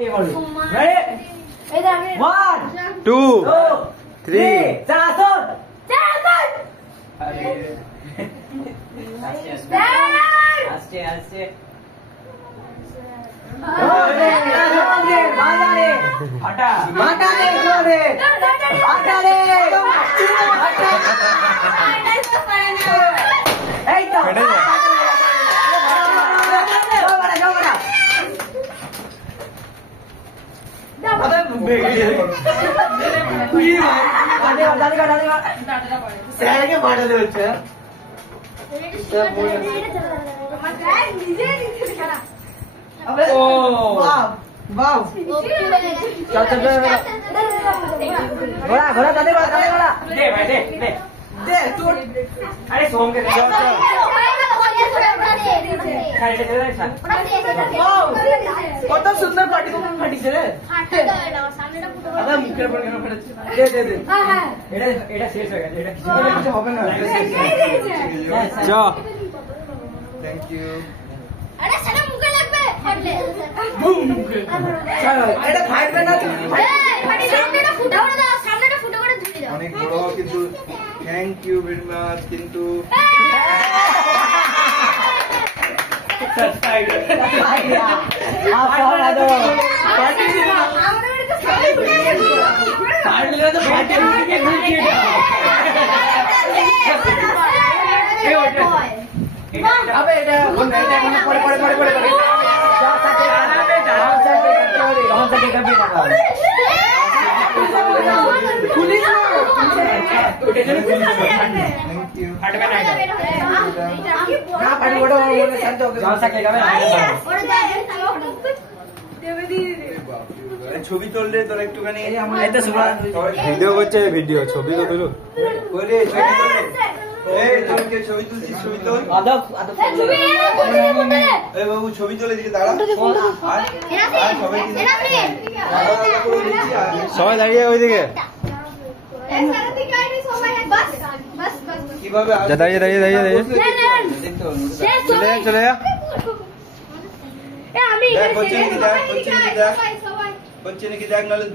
2 3 अरे सोम के কত সুন্দর পার্টি কখন ফাটিছে রে আরে মুখের পর কেন ফাটছে দে দে হ্যাঁ হ্যাঁ এটা শেষ হয়ে গেছে এটা কিছু হবে না চ থ্যাংক ইউ আরে সেটা মুখে লাগবে ফাটলে চলো এটা ফাটবে না ফাটি সামনেটা ফুটা করে দাও সামনেটা ফুটা করে ধুই দাও অনেক বড় কিন্তু থ্যাংক ইউ ভেরি মাচ কিন্তু ছবি তুললে তোর একটুখানি ভিডিও করছে ভিডিও ছবি তো তুলো ছবি তুলছিস ছবি তোল বাবু ছবি তোলে দিকে দাঁড়া সবাই দাঁড়িয়ে ওইদিকে কিভাবে দাঁড়িয়ে দাঁড়িয়ে দাঁড়িয়ে দাঁড়িয়ে চলে যা চলে যা হচ্ছে নাকি দেখ নাহলে